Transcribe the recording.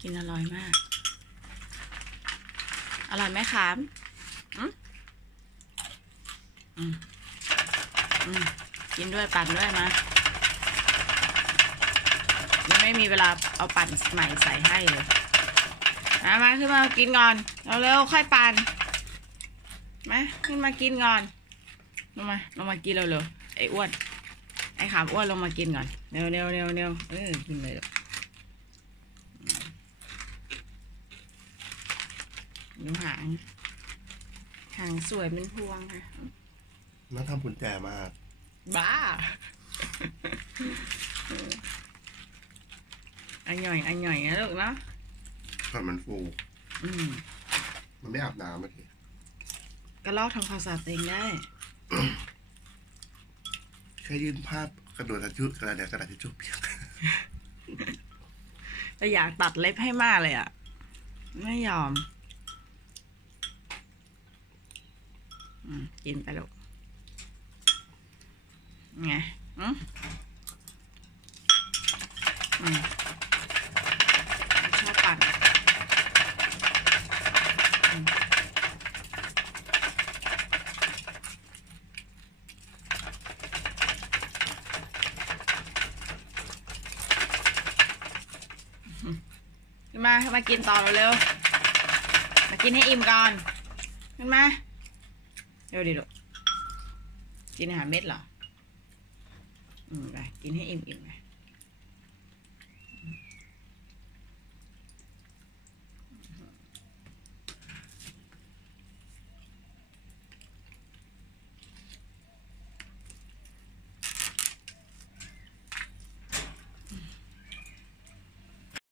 กินอร่อยมาก อร่อยไหมขามอืมอืมอืมกินด้วยปั่นด้วยมายังไม่มีเวลาเอาปั่นใหม่ใส่ให้เลยมามาขึ้นมากินก่อนเร็วๆค่อยปั่นมาขึ้นมากินก่อนลงมาลงมากินเร็วๆไอ้อ้วนไอ้ขามอ้วนลงมากินก่อนเร็วเร็วเร็วเร็วเออกินเลยลูกดู หางหางสวยเป็นพวงค่ะน้องทำกุญแจมาก บ้าอันหน่อยอันหน่อยนะลูกเนาะตอนมันฟู อืมมันไม่อาบน้ำเมื่อกี้ก็ลอกทำความสะอาดตัวเองได้ แค่ยื่นภาพกระโดดกระจุกระดาษกระดาษทิชชู่เปียกแต่อยากตัดเล็บให้มากเลยอะ ไม่ยอม อืม กินไปลูกไงอืมอืมชอบปั่นขึ้นมา มากินต่อเร็วๆมากินให้อิ่มก่อน ขึ้นมา เร็วดีลูกกินอาหารเม็ดเหรอ อืมไปกินให้อิ่มๆไป